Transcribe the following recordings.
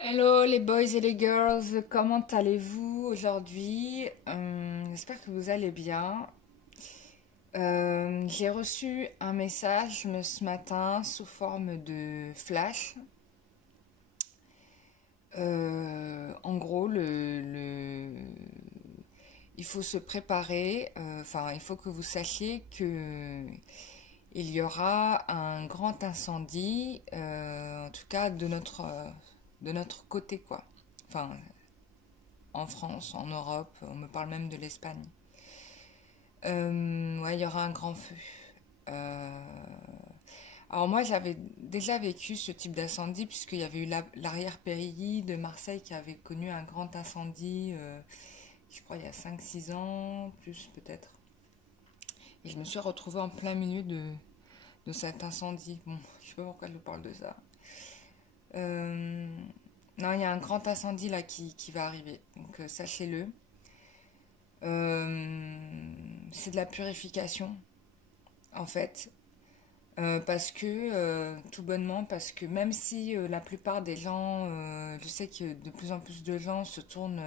Hello les boys et les girls, comment allez-vous aujourd'hui? J'espère que vous allez bien. J'ai reçu un message ce matin sous forme de flash. En gros, il faut se préparer, enfin il faut que vous sachiez que il y aura un grand incendie, en tout cas de notre côté quoi. Enfin, en France, en Europe, on me parle même de l'Espagne. Ouais, il y aura un grand feu. Euh, Alors moi, j'avais déjà vécu ce type d'incendie puisqu'il y avait eu l'arrière-périlly de Marseille qui avait connu un grand incendie, je crois il y a 5 6 ans, plus peut-être. Et je me suis retrouvée en plein milieu de cet incendie. Bon, je sais pas pourquoi je vous parle de ça. Euh, non, il y a un grand incendie là qui va arriver, donc sachez-le. C'est de la purification, en fait. Parce que, tout bonnement, parce que même si la plupart des gens, je sais que de plus en plus de gens se tournent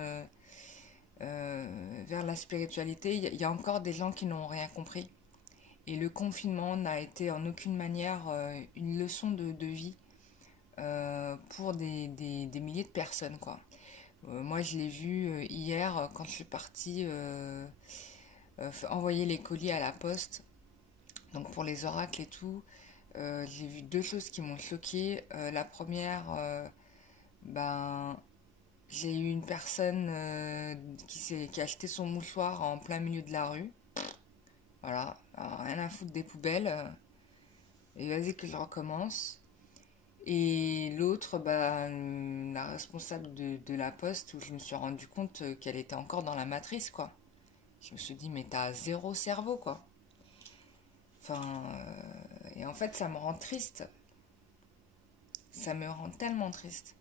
vers la spiritualité, il y a encore des gens qui n'ont rien compris. Et le confinement n'a été en aucune manière une leçon de vie pour des milliers de personnes, quoi. Moi, je l'ai vu hier quand je suis partie envoyer les colis à la poste. Donc pour les oracles et tout, j'ai vu deux choses qui m'ont choquée. La première, ben, j'ai eu une personne qui a acheté son mouchoir en plein milieu de la rue. Voilà, alors, rien à foutre des poubelles. Et vas-y que je recommence. Et l'autre, ben, la responsable de la poste, où je me suis rendu compte qu'elle était encore dans la matrice, quoi. Je me suis dit, mais t'as zéro cerveau, quoi. Enfin, et en fait, ça me rend triste. Ça me rend tellement triste.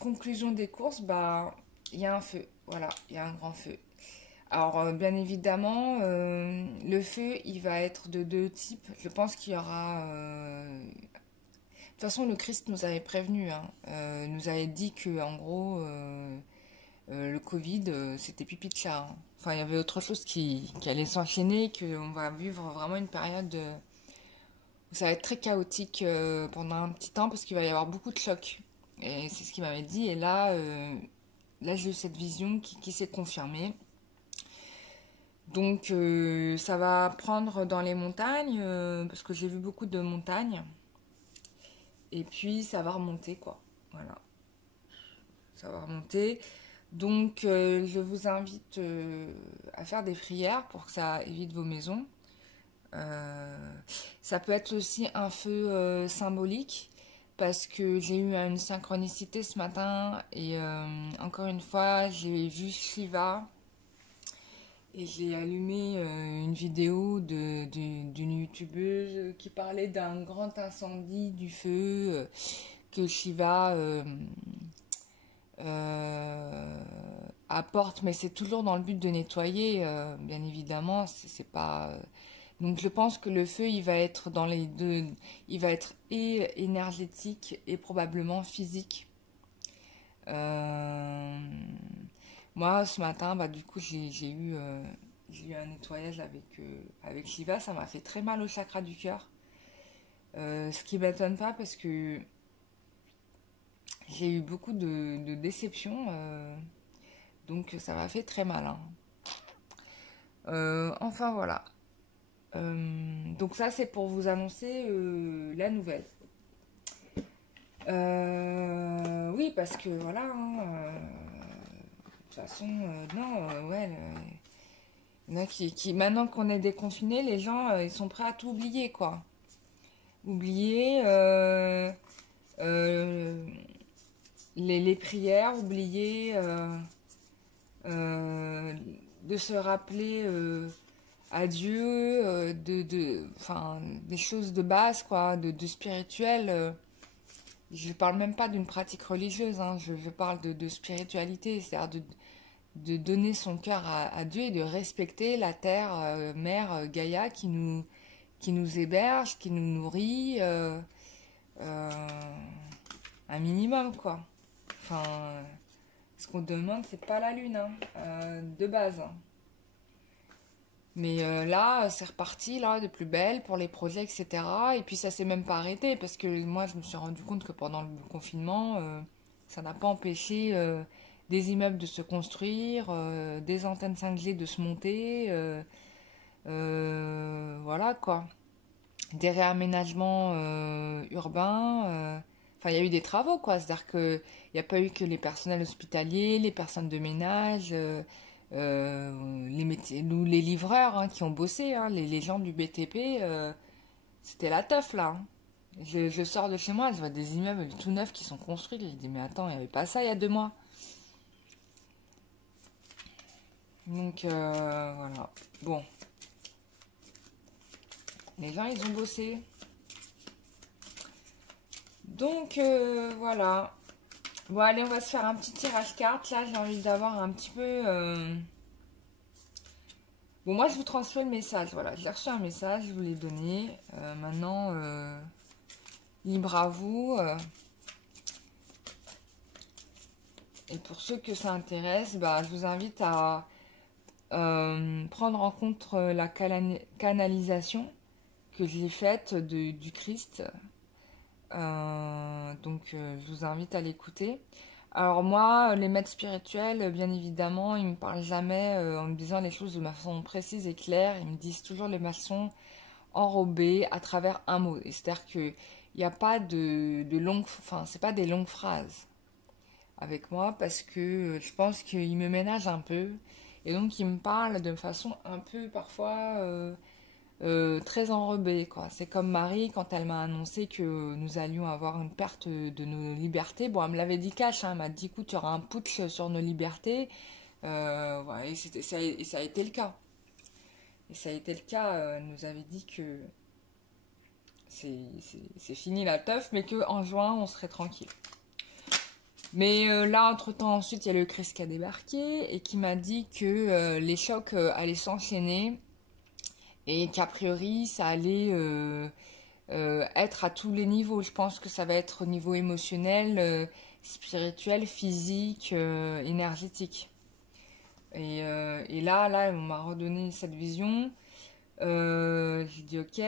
Conclusion des courses, bah, il y a un feu. Voilà, il y a un grand feu. Alors, bien évidemment, le feu, il va être de deux types. Je pense qu'il y aura. De toute façon, le Christ nous avait prévenu, hein. Nous avait dit que, en gros, le Covid, c'était pipi de chat, hein. Enfin, il y avait autre chose qui allait s'enchaîner, qu'on va vivre vraiment une période où ça va être très chaotique pendant un petit temps parce qu'il va y avoir beaucoup de chocs. Et c'est ce qu'il m'avait dit. Et là, là j'ai eu cette vision qui s'est confirmée. Donc ça va prendre dans les montagnes, parce que j'ai vu beaucoup de montagnes. Et puis ça va remonter, quoi. Voilà, ça va remonter. Donc je vous invite à faire des prières pour que ça évite vos maisons. Euh, Ça peut être aussi un feu symbolique parce que j'ai eu une synchronicité ce matin et encore une fois j'ai vu Shiva et j'ai allumé une vidéo d'une youtubeuse qui parlait d'un grand incendie du feu que Shiva euh, apporte, mais c'est toujours dans le but de nettoyer, bien évidemment, c'est pas... Donc je pense que le feu, il va être dans les deux, il va être et énergétique et probablement physique. Euh, Moi, ce matin, bah, du coup, j'ai eu un nettoyage avec Shiva, ça m'a fait très mal au chakra du cœur. Ce qui m'étonne pas parce que j'ai eu beaucoup de déceptions, donc ça m'a fait très mal, hein. Enfin voilà. Donc ça, c'est pour vous annoncer la nouvelle. Oui, parce que voilà, hein, de toute façon, non, ouais, il y en a maintenant qu'on est déconfiné, les gens, ils sont prêts à tout oublier, quoi. Oublier euh, les prières, oublier euh, de se rappeler à Dieu, enfin, des choses de base, quoi, de spirituel. Je parle même pas d'une pratique religieuse, hein, je parle de spiritualité, c'est-à-dire de donner son cœur à Dieu et de respecter la terre, mère Gaïa qui nous héberge, qui nous nourrit. Euh, un minimum, quoi. Enfin, ce qu'on demande, c'est pas la lune, hein, de base. Hein. Mais là, c'est reparti, là, de plus belle pour les projets, etc. Et puis ça s'est même pas arrêté, parce que moi, je me suis rendu compte que pendant le confinement, ça n'a pas empêché des immeubles de se construire, des antennes 5G de se monter, voilà, quoi. Des réaménagements urbains. Enfin, il y a eu des travaux, quoi. C'est-à-dire qu'il n'y a pas eu que les personnels hospitaliers, les personnes de ménage, les métiers, nous, les livreurs hein, qui ont bossé, hein, les gens du BTP, c'était la teuf, là. Hein. Je sors de chez moi, je vois des immeubles tout neufs qui sont construits. Je dis, mais attends, il n'y avait pas ça il y a 2 mois. Donc, voilà. Bon, les gens, ils ont bossé. Donc, voilà. Bon, allez, on va se faire un petit tirage carte. Là, j'ai envie d'avoir un petit peu... Bon, moi, je vous transmets le message. Voilà, j'ai reçu un message, je vous l'ai donné. Maintenant, libre à vous. Et pour ceux que ça intéresse, bah, je vous invite à prendre en compte la canalisation que j'ai faite du Christ. Donc, je vous invite à l'écouter. Alors moi, les maîtres spirituels, bien évidemment, ils me parlent jamais en me disant les choses de façon précise et claire. Ils me disent toujours les façon enrobées à travers un mot. C'est-à-dire qu'il n'y a pas de longues... Enfin, c'est pas des longues phrases avec moi parce que je pense qu'ils me ménagent un peu. Et donc, ils me parlent de façon un peu parfois... très enrobée, quoi. C'est comme Marie, quand elle m'a annoncé que nous allions avoir une perte de nos libertés. Bon, elle me l'avait dit cash, hein, elle m'a dit, écoute, tu auras un putsch sur nos libertés. Ouais, et ça a été le cas. Et ça a été le cas, elle nous avait dit que c'est fini la teuf, mais qu'en juin, on serait tranquille. Mais là, entre-temps, ensuite, il y a le Christ qui a débarqué et qui m'a dit que les chocs allaient s'enchaîner et qu'a priori, ça allait être à tous les niveaux. Je pense que ça va être au niveau émotionnel, spirituel, physique, énergétique. Et là, on m'a redonné cette vision. J'ai dit ok.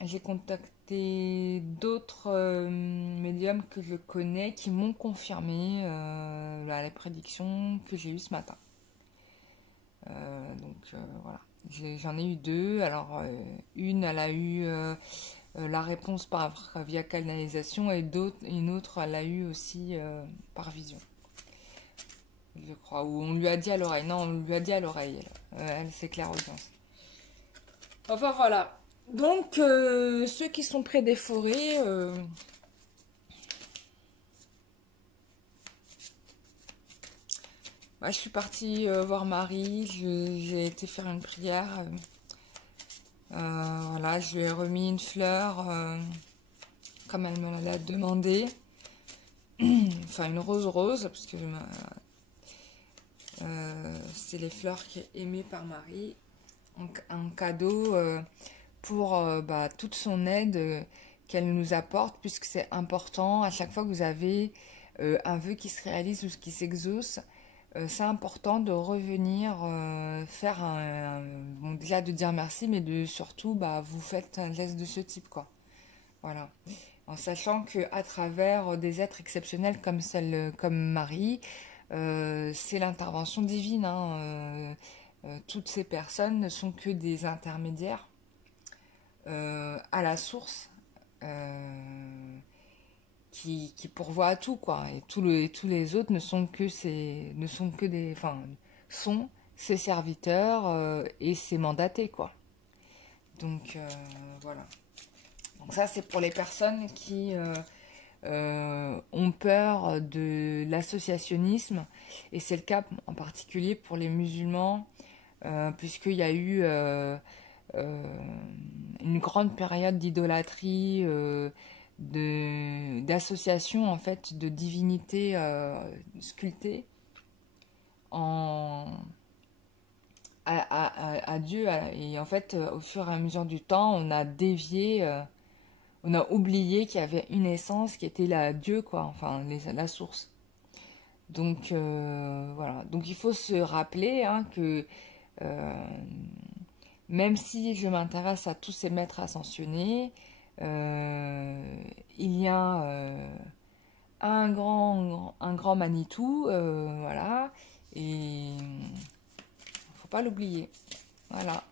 J'ai contacté d'autres médiums que je connais qui m'ont confirmé la prédiction que j'ai eue ce matin. Donc voilà. J'en ai eu 2. Alors, une, elle a eu la réponse via canalisation et une autre, elle l'a eu aussi par vision. Je crois. Ou on lui a dit à l'oreille. Non, on lui a dit à l'oreille. Elle, c'est clairaudience. Enfin, voilà. Donc, ceux qui sont près des forêts... Bah, je suis partie voir Marie. J'ai été faire une prière. Voilà, je lui ai remis une fleur comme elle me l'a demandé. Enfin, une rose, parce que c'est les fleurs qui est aimée par Marie. Donc, un cadeau pour bah, toute son aide qu'elle nous apporte, puisque c'est important. À chaque fois que vous avez un vœu qui se réalise ou qui s'exauce, c'est important de revenir faire bon, déjà de dire merci, mais de surtout bah, vous faites un geste de ce type, quoi. Voilà. En sachant que à travers des êtres exceptionnels comme Marie, c'est l'intervention divine. Hein, toutes ces personnes ne sont que des intermédiaires à la source qui pourvoient à tout, quoi. Et tous les autres ne sont que des, enfin, sont ses serviteurs et ses mandatés, quoi. Donc voilà. Donc ça, c'est pour les personnes qui ont peur de l'associationnisme, et c'est le cas en particulier pour les musulmans, puisqu'il y a eu une grande période d'idolâtrie, d'association en fait de divinités sculptées en à Dieu, et en fait au fur et à mesure du temps on a dévié On a oublié qu'il y avait une essence qui était la Dieu, quoi, enfin la source. Donc voilà. Donc il faut se rappeler hein, que euh, même si je m'intéresse à tous ces maîtres ascensionnés, il y a un grand Manitou, voilà, et faut pas l'oublier. Voilà.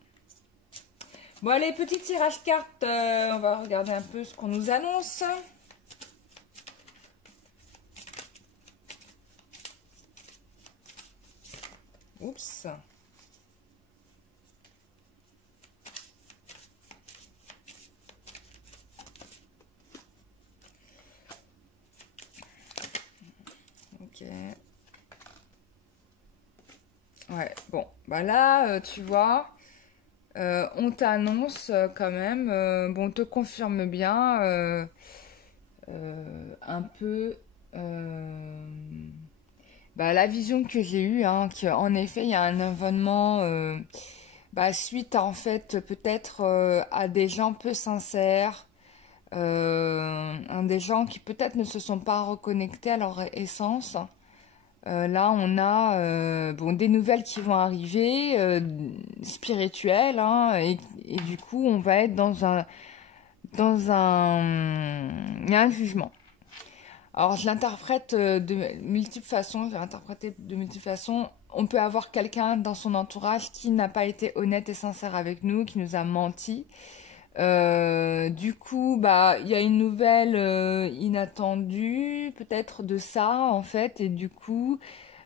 Bon allez, petit tirage carte, on va regarder un peu ce qu'on nous annonce. Oups. Ok. Ouais, bon, bah là, tu vois, on t'annonce quand même, bon, on te confirme bien un peu bah, la vision que j'ai eue, hein, qu'en effet, il y a un événement bah, suite en fait peut-être à des gens peu sincères, des gens qui peut-être ne se sont pas reconnectés à leur essence. Là, on a bon, des nouvelles qui vont arriver, spirituelles, hein, et du coup, on va être il y a un jugement. Alors, je l'interprète de multiples façons, je vais l'interpréter de multiples façons. On peut avoir quelqu'un dans son entourage qui n'a pas été honnête et sincère avec nous, qui nous a menti. Du coup, bah, il y a une nouvelle inattendue, peut-être de ça, en fait, et du coup,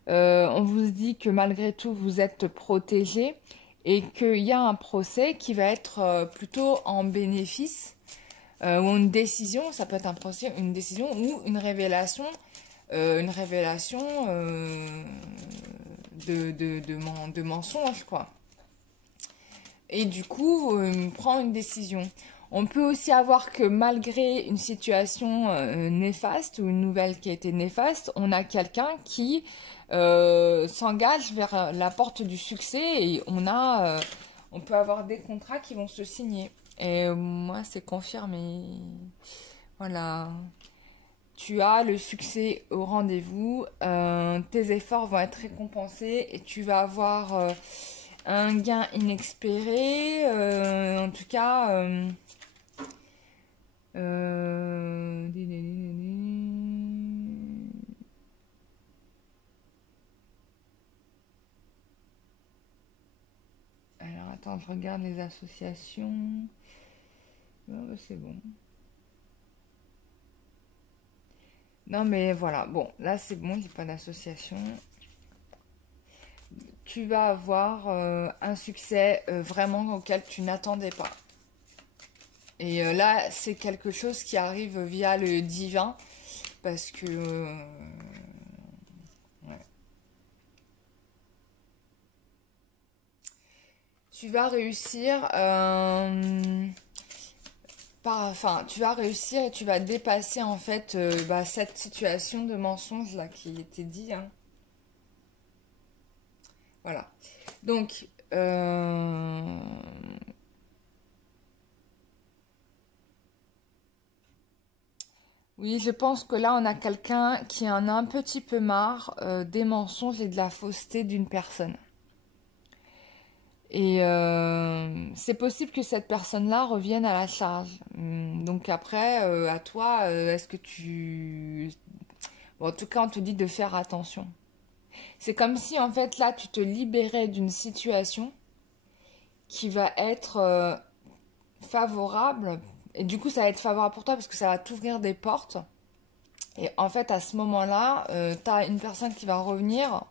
on vous dit que malgré tout, vous êtes protégé et qu'il y a un procès qui va être plutôt en bénéfice ou une décision, ça peut être un procès, une décision ou une révélation de mensonge, quoi. Et du coup, on prend une décision. On peut aussi avoir que malgré une situation néfaste ou une nouvelle qui a été néfaste, on a quelqu'un qui s'engage vers la porte du succès et on peut avoir des contrats qui vont se signer. Et moi, c'est confirmé. Voilà. Tu as le succès au rendez-vous, tes efforts vont être récompensés et tu vas avoir un gain inespéré. En tout cas, euh, alors attends, je regarde les associations. Oh, bah, c'est bon. Non mais voilà, bon, là c'est bon, il n'y a pas d'association. Tu vas avoir un succès vraiment auquel tu n'attendais pas. Et là, c'est quelque chose qui arrive via le divin, parce que ouais. Tu vas réussir, enfin, tu vas réussir et tu vas dépasser en fait bah, cette situation de mensonge là qui était dit, hein. Voilà. Donc, oui, je pense que là, on a quelqu'un qui en a un petit peu marre des mensonges et de la fausseté d'une personne. Et c'est possible que cette personne-là revienne à la charge. Donc après, à toi, est-ce que tu... Bon, en tout cas, on te dit de faire attention. C'est comme si, en fait, là, tu te libérais d'une situation qui va être favorable. Et du coup, ça va être favorable pour toi parce que ça va t'ouvrir des portes. Et en fait, à ce moment-là, tu as une personne qui va revenir,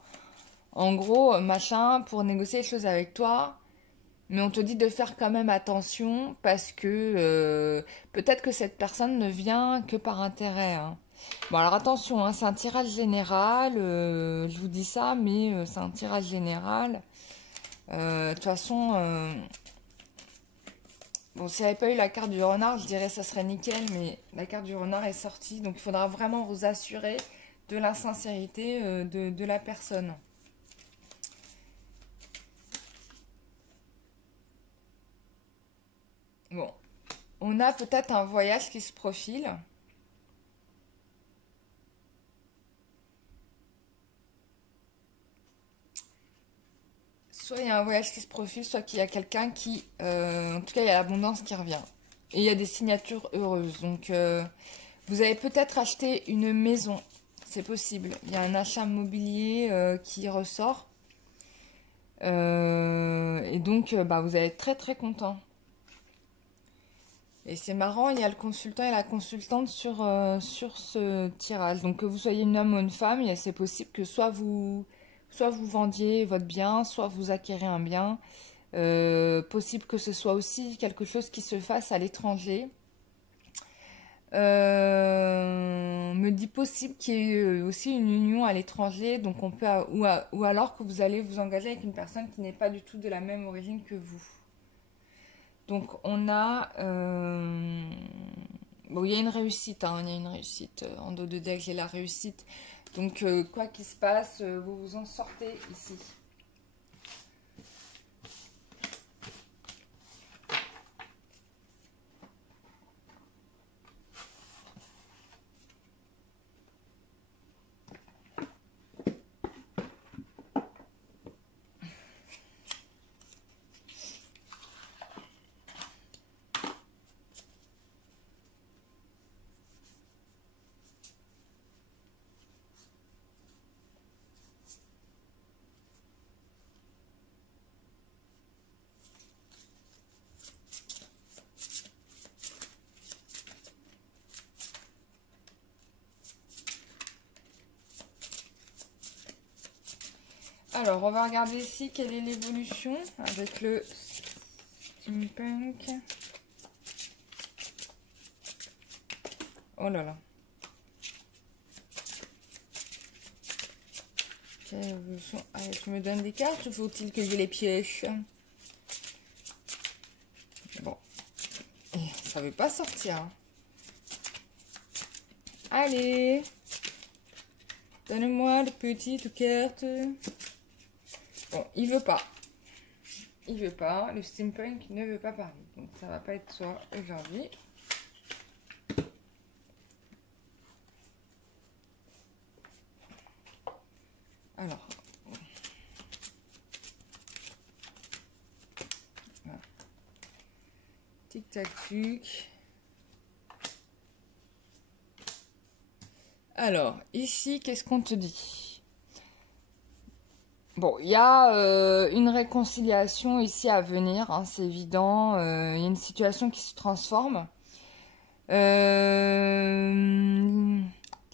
en gros, machin, pour négocier les choses avec toi. Mais on te dit de faire quand même attention parce que peut-être que cette personne ne vient que par intérêt, hein. Bon, alors attention, hein, c'est un tirage général. Je vous dis ça, mais c'est un tirage général. De toute façon, bon, s'il n'y avait pas eu la carte du renard, je dirais que ça serait nickel, mais la carte du renard est sortie. Donc il faudra vraiment vous assurer de la sincérité de la personne. Bon, On a peut-être un voyage qui se profile. Soit il y a un voyage qui se profile, soit qu'il y a quelqu'un qui... en tout cas, il y a l'abondance qui revient. Et il y a des signatures heureuses. Donc, vous avez peut-être acheté une maison. C'est possible. Il y a un achat immobilier qui ressort. Et donc, bah, vous allez être très très content. Et c'est marrant, il y a le consultant et la consultante sur ce tirage. Donc que vous soyez une homme ou une femme, c'est possible que soit vous vendiez votre bien, soit vous acquérez un bien. Possible que ce soit aussi quelque chose qui se fasse à l'étranger. Me dit possible qu'il y ait aussi une union à l'étranger, donc on peut ou alors que vous allez vous engager avec une personne qui n'est pas du tout de la même origine que vous. Donc on a bon, il y a une réussite, hein, il y a une réussite. En dos de deck, j'ai la réussite. Donc quoi qu'il se passe, vous vous en sortez ici. Alors, on va regarder ici quelle est l'évolution avec le steampunk. Oh là là. Quelle évolution? Allez, tu me donnes des cartes ou faut-il que je les pioche? Bon. Et ça veut pas sortir. Hein. Allez. Donne-moi le petit carte. Bon, il veut pas. Il veut pas. Le steampunk ne veut pas parler. Donc ça va pas être toi aujourd'hui. Alors. Voilà. Tic tac tuc. Alors, ici, qu'est-ce qu'on te dit? Bon, il y a une réconciliation ici à venir, hein, c'est évident. Il y a une situation qui se transforme. J'ai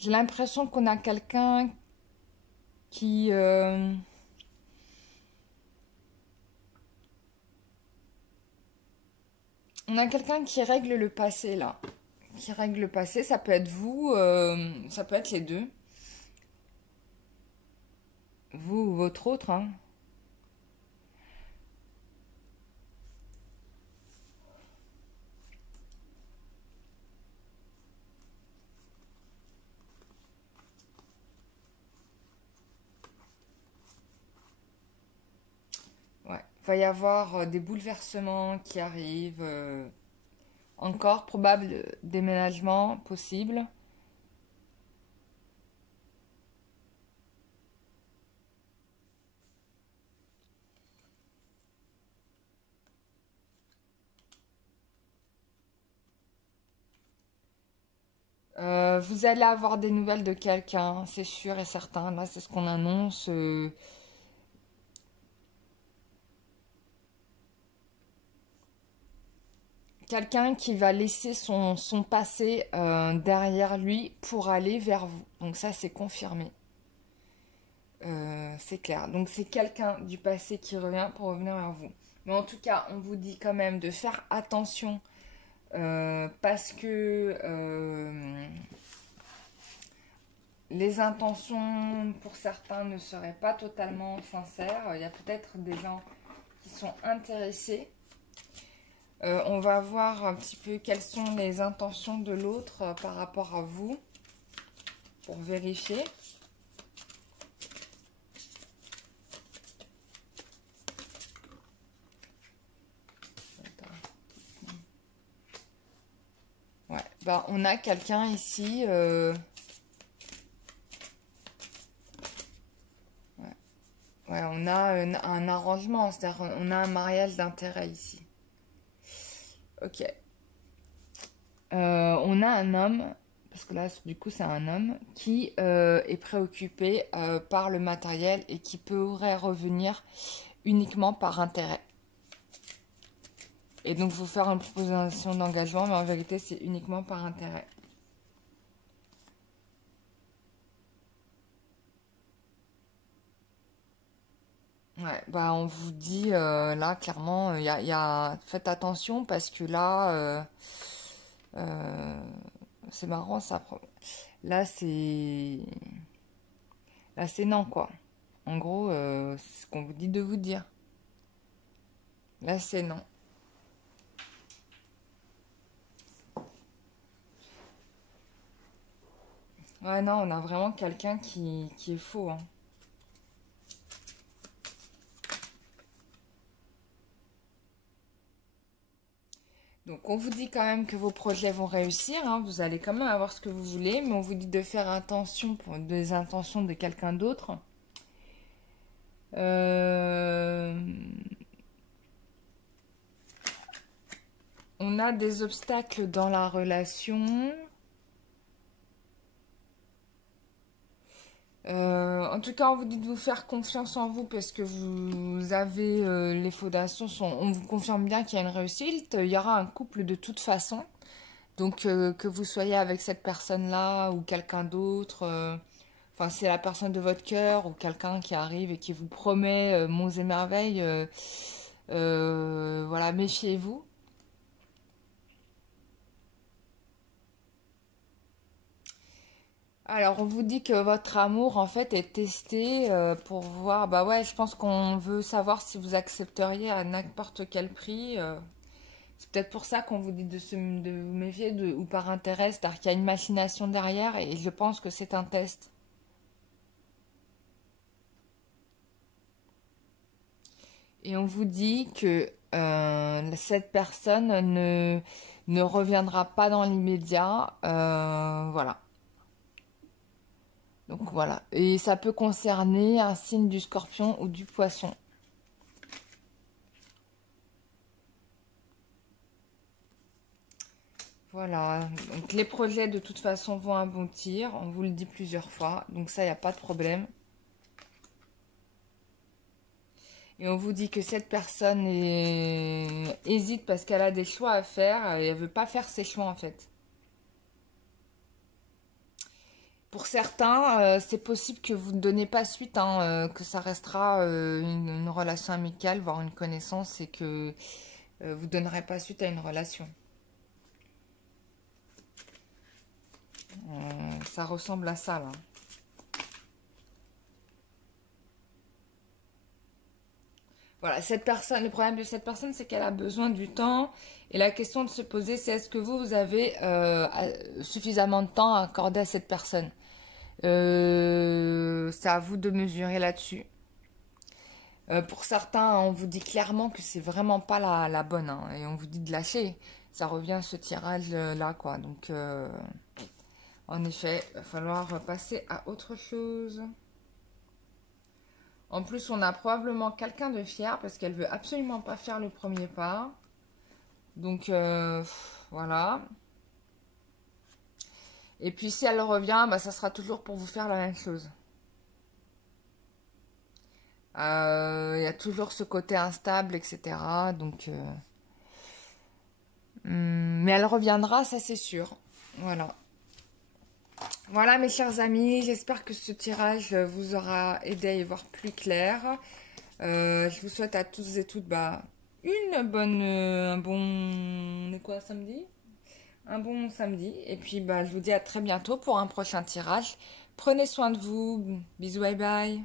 l'impression qu'on a quelqu'un qui... on a quelqu'un qui règle le passé, là. Qui règle le passé, ça peut être vous, ça peut être les deux. Vous ou votre autre, hein. Ouais, il va y avoir des bouleversements qui arrivent. Encore probable déménagement possible. Vous allez avoir des nouvelles de quelqu'un, c'est sûr et certain. Là, c'est ce qu'on annonce. Quelqu'un qui va laisser son passé derrière lui pour aller vers vous. Donc ça, c'est confirmé. C'est clair. Donc c'est quelqu'un du passé qui revient pour revenir vers vous. Mais en tout cas, on vous dit quand même de faire attention parce que les intentions pour certains ne seraient pas totalement sincères. Il y a peut-être des gens qui sont intéressés. On va voir un petit peu quelles sont les intentions de l'autre par rapport à vous pour vérifier. Bah, on a quelqu'un ici. Ouais, on a un arrangement, c'est-à-dire on a un mariage d'intérêt ici. Ok. On a un homme, parce que là, du coup, c'est un homme qui est préoccupé par le matériel et qui pourrait revenir uniquement par intérêt. Et donc, vous faire une proposition d'engagement, mais en vérité, c'est uniquement par intérêt. Ouais, bah on vous dit là clairement, faites attention parce que là, euh, c'est marrant ça. Là c'est non quoi. En gros, c'est ce qu'on vous dit de vous dire. Là c'est non. Ouais non, on a vraiment quelqu'un qui est faux, hein. Donc on vous dit quand même que vos projets vont réussir, hein. Vous allez quand même avoir ce que vous voulez, mais on vous dit de faire attention pour des intentions de quelqu'un d'autre. Euh, On a des obstacles dans la relation. En tout cas, on vous dit de vous faire confiance en vous parce que vous avez les fondations. On vous confirme bien qu'il y a une réussite. Il y aura un couple de toute façon. Donc, que vous soyez avec cette personne-là ou quelqu'un d'autre, enfin, c'est la personne de votre cœur ou quelqu'un qui arrive et qui vous promet monts et merveilles. Voilà, méfiez-vous. Alors, on vous dit que votre amour, en fait, est testé pour voir... Bah ouais, je pense qu'on veut savoir si vous accepteriez à n'importe quel prix. C'est peut-être pour ça qu'on vous dit de vous méfier ou par intérêt, c'est-à-dire qu'il y a une machination derrière et je pense que c'est un test. Et on vous dit que cette personne ne reviendra pas dans l'immédiat. Voilà. Donc voilà. Et ça peut concerner un signe du scorpion ou du poisson. Voilà. Donc les projets de toute façon vont aboutir. On vous le dit plusieurs fois. Donc ça, il n'y a pas de problème. Et on vous dit que cette personne hésite parce qu'elle a des choix à faire et elle veut pas faire ses choix en fait. Pour certains, c'est possible que vous ne donnez pas suite, hein, que ça restera une relation amicale, voire une connaissance, et que vous ne donnerez pas suite à une relation. Ça ressemble à ça, là. Voilà, cette personne, le problème de cette personne, c'est qu'elle a besoin du temps. Et la question de se poser, c'est est-ce que vous avez suffisamment de temps à accorder à cette personne? C'est à vous de mesurer là-dessus. Pour certains, on vous dit clairement que c'est vraiment pas la bonne, hein, et on vous dit de lâcher. Ça revient à ce tirage-là, quoi. Donc, en effet, il va falloir passer à autre chose. En plus, on a probablement quelqu'un de fier parce qu'elle veut absolument pas faire le premier pas. Donc, voilà. Et puis, si elle revient, bah, ça sera toujours pour vous faire la même chose. Il y a toujours ce côté instable, etc. Donc, mais elle reviendra, ça c'est sûr. Voilà. Voilà mes chers amis, j'espère que ce tirage vous aura aidé à y voir plus clair. Je vous souhaite à tous et toutes une bonne, un bon, on est quoi samedi? Un bon samedi. Et puis je vous dis à très bientôt pour un prochain tirage. Prenez soin de vous. Bisous, bye bye.